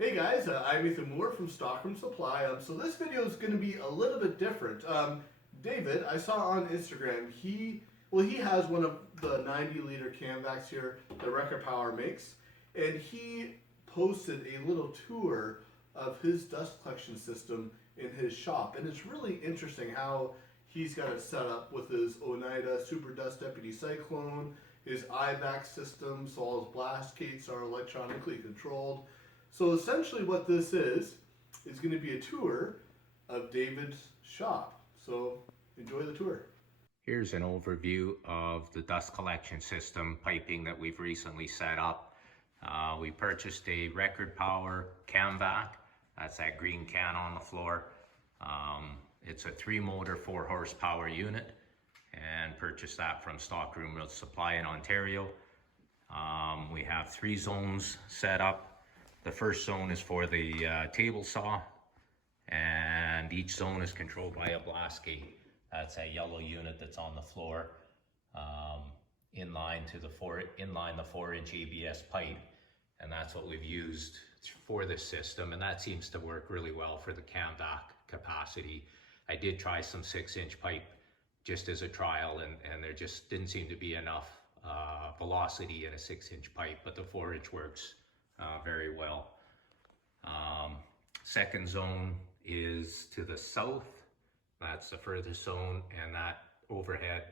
Hey guys, I'm Ethan Moore from Stockroom Supply. So this video is going to be a little bit different. David, I saw on Instagram, he has one of the 90-liter Camvacs here that Record Power makes, and he posted a little tour of his dust collection system in his shop, and it's really interesting how he's got it set up with his Oneida Super Dust Deputy Cyclone, his iVAC system, so all his blast gates are electronically controlled. So essentially what this is going to be a tour of David's shop. So enjoy the tour. Here's an overview of the dust collection system piping that we've recently set up. We purchased a Record Power Camvac. That's that green can on the floor. It's a 3-motor, 4-horsepower unit, and purchased that from Stockroom Supply in Ontario. We have 3 zones set up. The first zone is for the table saw, and each zone is controlled by a blast gate. That's a yellow unit that's on the floor, inline the 4-inch ABS pipe, and that's what we've used for this system, and that seems to work really well for the Camvac capacity. I did try some 6-inch pipe just as a trial, and there just didn't seem to be enough velocity in a 6-inch pipe, but the 4-inch works very well. Second zone is to the south. That's the furthest zone, and that overhead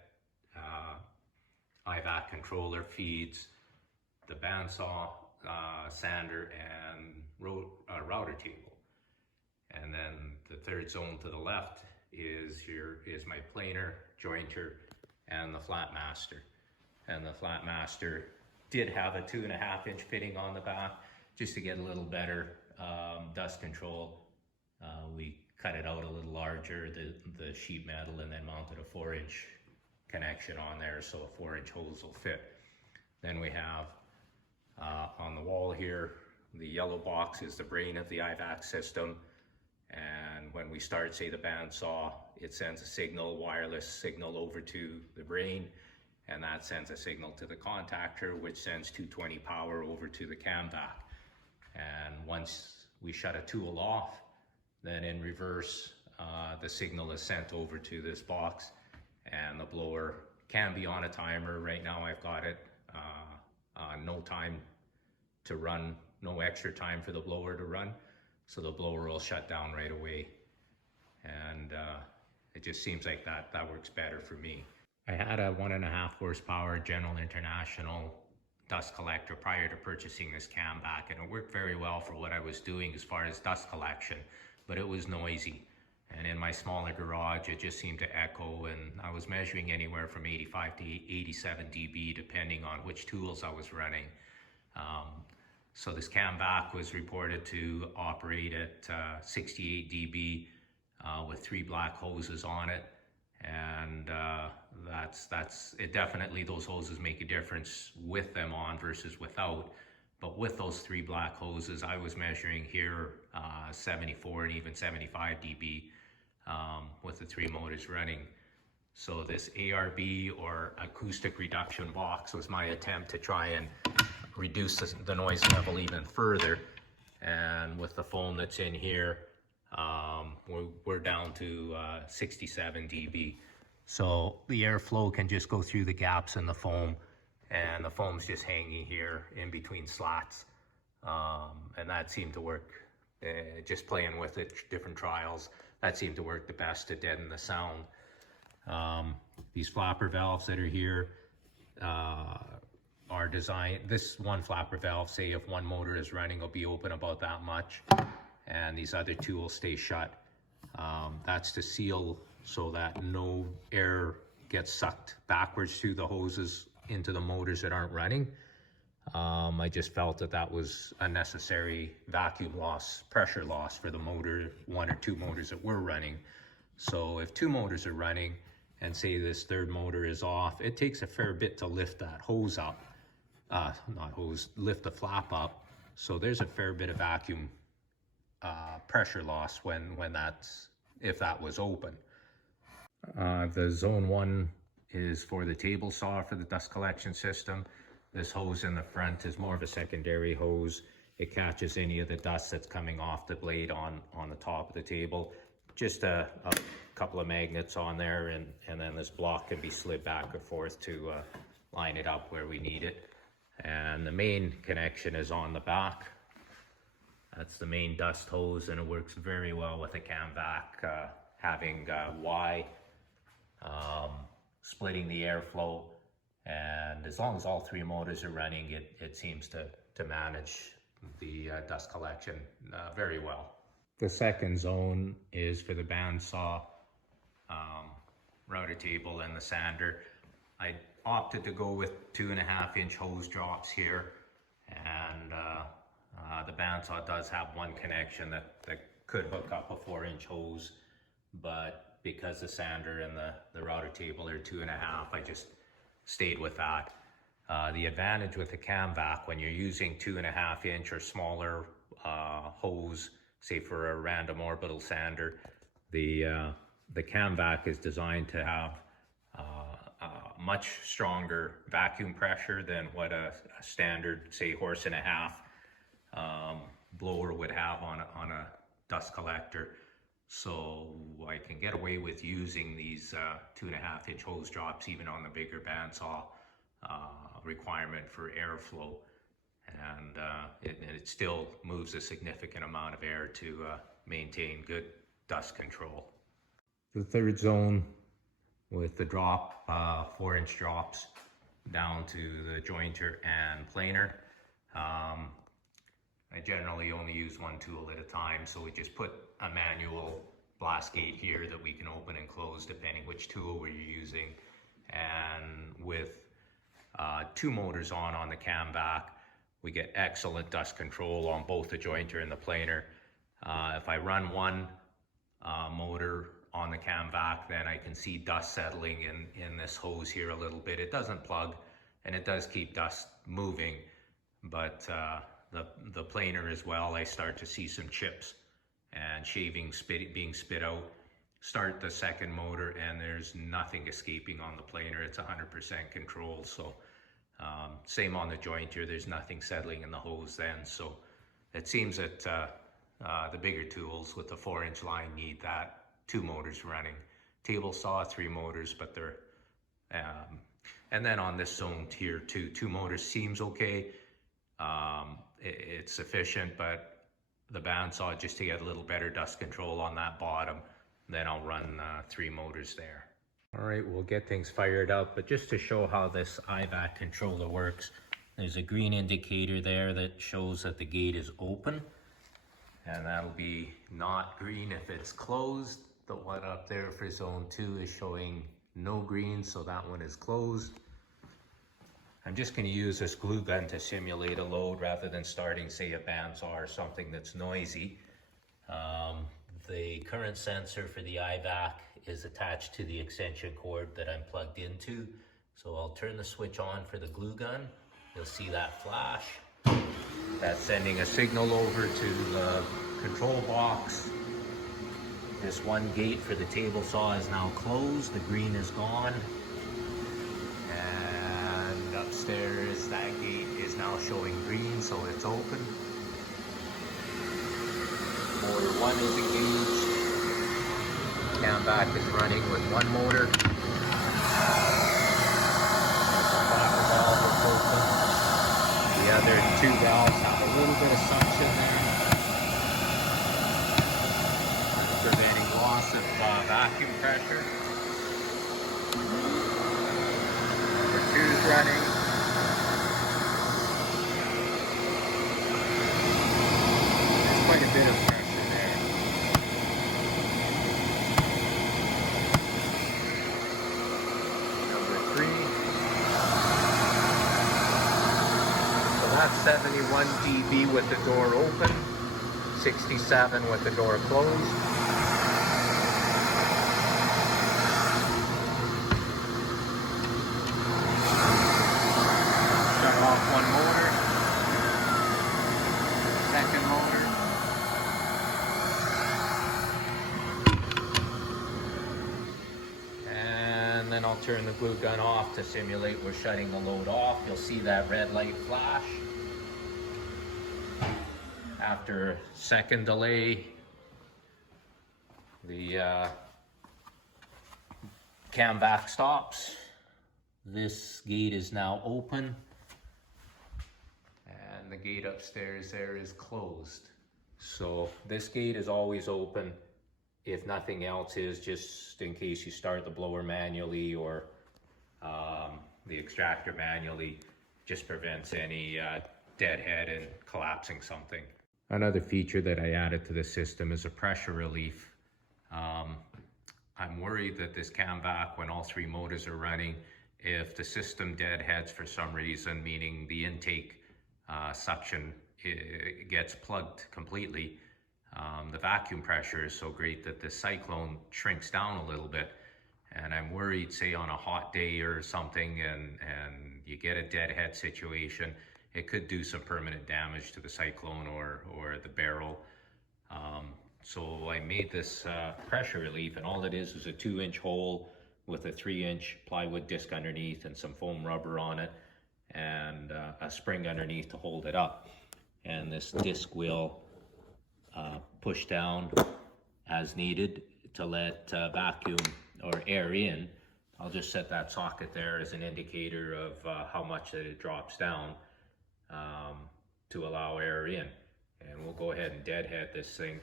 iVAC controller feeds the bandsaw, sander, and router table. And then the third zone to the left is my planer, jointer, and the Flatmaster. And the Flatmaster did have a 2.5-inch fitting on the back just to get a little better dust control. We cut it out a little larger, the sheet metal, and then mounted a 4-inch connection on there so a 4-inch hose will fit. Then we have on the wall here, the yellow box is the brain of the iVAC system, and when we start, say, the bandsaw, it sends a signal, wireless signal, over to the brain, and that sends a signal to the contactor, which sends 220 power over to the Camvac. And once we shut a tool off, then in reverse, the signal is sent over to this box, and the blower can be on a timer. Right now I've got it no time to run, no extra time for the blower to run, so the blower will shut down right away. And it just seems like that works better for me. I had a 1.5 horsepower General International dust collector prior to purchasing this Camvac, and it worked very well for what I was doing as far as dust collection, but it was noisy. And in my smaller garage, it just seemed to echo, and I was measuring anywhere from 85 to 87 dB depending on which tools I was running. So this Camvac was reported to operate at 68 dB with 3 black hoses on it. And that's it. Definitely those hoses make a difference with them on versus without, but with those 3 black hoses I was measuring here 74 and even 75 dB with the 3 motors running. So this ARB, or acoustic reduction box, was my attempt to try and reduce the noise level even further. And with the foam that's in here, we're down to 67 dB. So the airflow can just go through the gaps in the foam, and the foam's just hanging here in between slats. And that seemed to work, just playing with it, different trials, that seemed to work the best to deaden the sound. These flapper valves that are here are designed, this one flapper valve, say if one motor is running, will be open about that much, and these other 2 will stay shut. That's to seal so that no air gets sucked backwards through the hoses into the motors that aren't running. I just felt that was a necessary vacuum loss, pressure loss for the motor, 1 or 2 motors that were running. So if 2 motors are running, and say this 3rd motor is off, it takes a fair bit to lift that hose up, lift the flap up. So there's a fair bit of vacuum pressure loss if that was open. The zone 1 is for the table saw for the dust collection system. This hose in the front is more of a secondary hose. it catches any of the dust that's coming off the blade on the top of the table. Just a couple of magnets on there, and then this block can be slid back and forth to line it up where we need it. And the main connection is on the back. That's the main dust hose, and it works very well with a Camvac, having Y, splitting the airflow, and as long as all three motors are running, it seems to manage the dust collection very well. The second zone is for the bandsaw, router table, and the sander. I opted to go with 2.5-inch hose drops here, and the bandsaw does have one connection that could hook up a 4-inch hose, but because the sander and the router table are 2.5, I just stayed with that. The advantage with the Camvac, when you're using 2.5-inch or smaller hose, say for a random orbital sander, the Camvac is designed to have much stronger vacuum pressure than what a standard, say, 1.5 horse blower would have on a dust collector. So I can get away with using these 2.5-inch hose drops even on the bigger bandsaw requirement for airflow, and it still moves a significant amount of air to maintain good dust control. The third zone with the drop, 4-inch drops down to the jointer and planer. I generally only use one tool at a time, so we just put a manual blast gate here that we can open and close depending which tool we're using. And with 2 motors on the Camvac, we get excellent dust control on both the jointer and the planer. If I run one motor on the Camvac, then I can see dust settling in this hose here a little bit. It doesn't plug, and it does keep dust moving, but the planer as well, I start to see some chips and shavings being spit out. Start the second motor and there's nothing escaping on the planer. It's 100% control. So same on the jointer, there's nothing settling in the hose then. So it seems that the bigger tools with the 4-inch line need that 2 motors running. Table saw 3 motors, but they're and then on this zone tier 2 motors seems okay. It's sufficient, but the bandsaw, just to get a little better dust control on that bottom, then I'll run 3 motors there. All right, we'll get things fired up, but just to show how this iVAC controller works, there's a green indicator there that shows that the gate is open, and that'll be not green if it's closed. The one up there for zone 2 is showing no green, so that one is closed. I'm just going to use this glue gun to simulate a load rather than starting, say, a bandsaw or something that's noisy. The current sensor for the iVAC is attached to the extension cord that I'm plugged into. So I'll turn the switch on for the glue gun. You'll see that flash. That's sending a signal over to the control box. This one gate for the table saw is now closed. The green is gone. And upstairs, that gate is now showing green, so it's open. Motor 1 is engaged. Camvac is running with 1 motor. The bottom valve is open. The other 2 valves have a little bit of suction there, preventing loss of vacuum pressure. Number 2 is running. There's quite a bit of pressure there. Number 3. So that's 71 dB with the door open, 67 with the door closed. Shut off 1 motor, second motor. And then I'll turn the glue gun off to simulate we're shutting the load off. You'll see that red light flash. after a second delay, the Camvac stops. This gate is now open, and the gate upstairs there is closed. So this gate is always open, if nothing else is, just in case you start the blower manually or the extractor manually, just prevents any deadhead and collapsing something. Another feature that I added to the system is a pressure relief. I'm worried that this Camvac, when all three motors are running, if the system deadheads for some reason, meaning the intake suction gets plugged completely, the vacuum pressure is so great that the cyclone shrinks down a little bit. And I'm worried, say on a hot day or something, and you get a deadhead situation, it could do some permanent damage to the cyclone or the barrel. So I made this pressure relief, and all it is a 2-inch hole with a 3-inch plywood disc underneath and some foam rubber on it, and a spring underneath to hold it up. And this disc will push down as needed to let vacuum or air in. I'll just set that socket there as an indicator of how much that it drops down to allow air in. And we'll go ahead and deadhead this thing.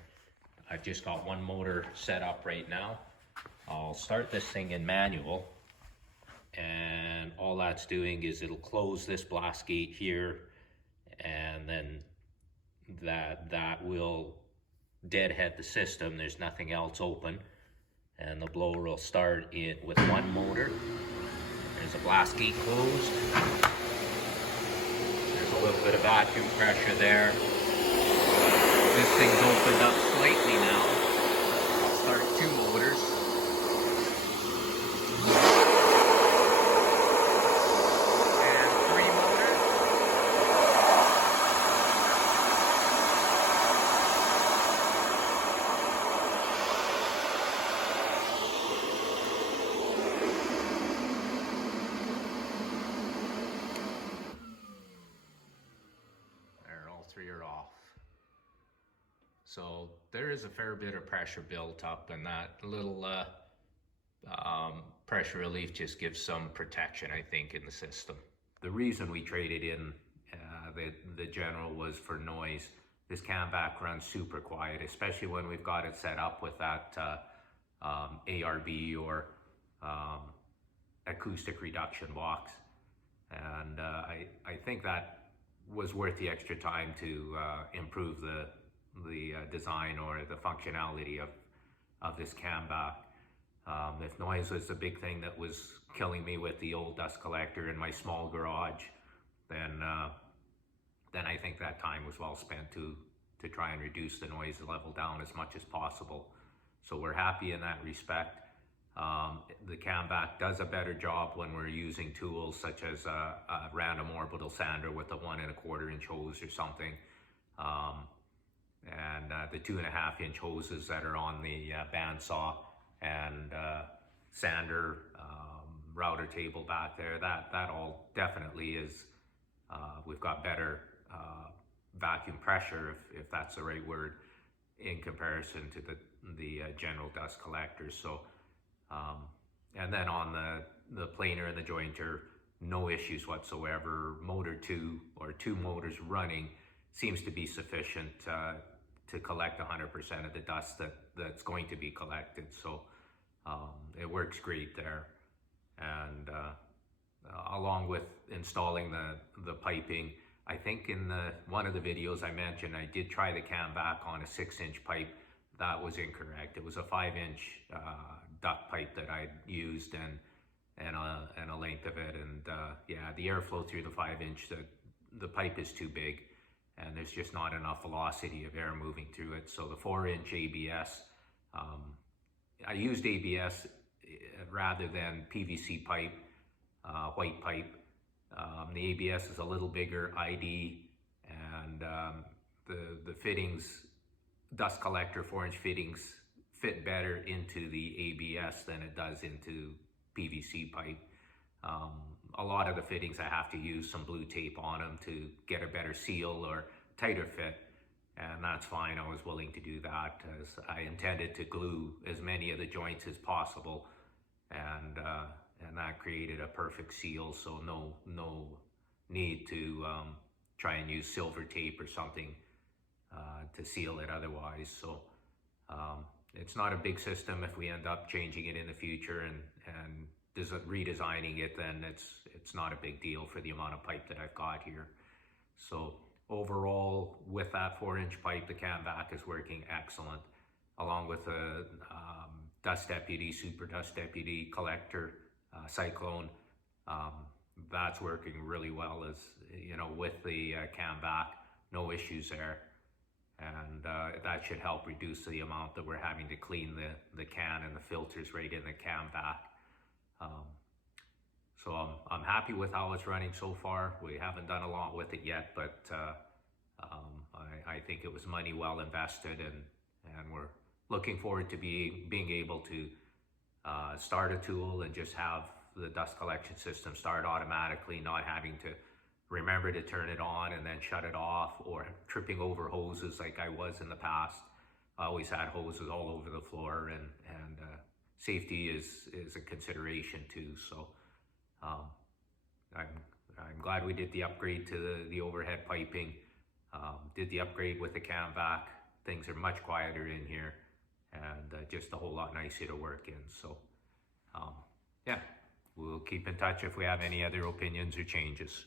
I've just got one motor set up right now. I'll start this thing in manual, and all that's doing is it'll close this blast gate here, and then that will deadhead the system. There's nothing else open, and the blower will start it with one motor. There's a blast gate closed. There's a little bit of vacuum pressure there. This thing's opened up slightly now. I'll start 2 motors. And 3 motors. There, all 3 are off. So there is a fair bit of pressure built up, and that little pressure relief just gives some protection, I think, in the system. The reason we traded in the General was for noise. This Camvac runs super quiet, especially when we've got it set up with that ARB or acoustic reduction box. And I think that was worth the extra time to improve the design or the functionality of this Camvac. If noise was the big thing that was killing me with the old dust collector in my small garage, then I think that time was well spent to try and reduce the noise level down as much as possible. So we're happy in that respect. The Camvac does a better job when we're using tools such as a random orbital sander with a 1 1/4 inch hose or something. And the 2.5 inch hoses that are on the bandsaw and sander router table back there, that all definitely is, we've got better vacuum pressure, if that's the right word, in comparison to the general dust collectors. So and then on the planer and the jointer, no issues whatsoever. Motor 2 or 2 motors running seems to be sufficient to collect 100% of the dust that's going to be collected. So it works great there. And along with installing the piping, I think in one of the videos I mentioned, I did try the Camvac on a 6-inch pipe. That was incorrect. It was a 5-inch duct pipe that I used and a length of it. And yeah, the airflow through the 5-inch, the pipe is too big, and there's just not enough velocity of air moving through it. So the 4-inch ABS, I used ABS rather than PVC pipe, white pipe. The ABS is a little bigger ID, and the fittings, dust collector 4-inch fittings, fit better into the ABS than it does into PVC pipe. A lot of the fittings I have to use some blue tape on them to get a better seal or tighter fit, and that's fine. I was willing to do that, as I intended to glue as many of the joints as possible, and that created a perfect seal. So no need to try and use silver tape or something to seal it otherwise. So it's not a big system. If we end up changing it in the future and redesigning it, then it's not a big deal for the amount of pipe that I've got here. So overall, with that 4-inch pipe, the Camvac is working excellent, along with the Dust Deputy, Super Dust Deputy collector, Cyclone. That's working really well, as you know, with the Camvac, no issues there. And that should help reduce the amount that we're having to clean the can and the filters right in the Camvac. So I'm happy with how it's running so far. We haven't done a lot with it yet, but I think it was money well invested, and we're looking forward to being able to start a tool and just have the dust collection system start automatically, not having to remember to turn it on and then shut it off, or tripping over hoses like I was in the past. I always had hoses all over the floor, and safety is a consideration too. So I'm glad we did the upgrade to the overhead piping, did the upgrade with the Camvac. Things are much quieter in here, and just a whole lot nicer to work in. So yeah, we'll keep in touch if we have any other opinions or changes.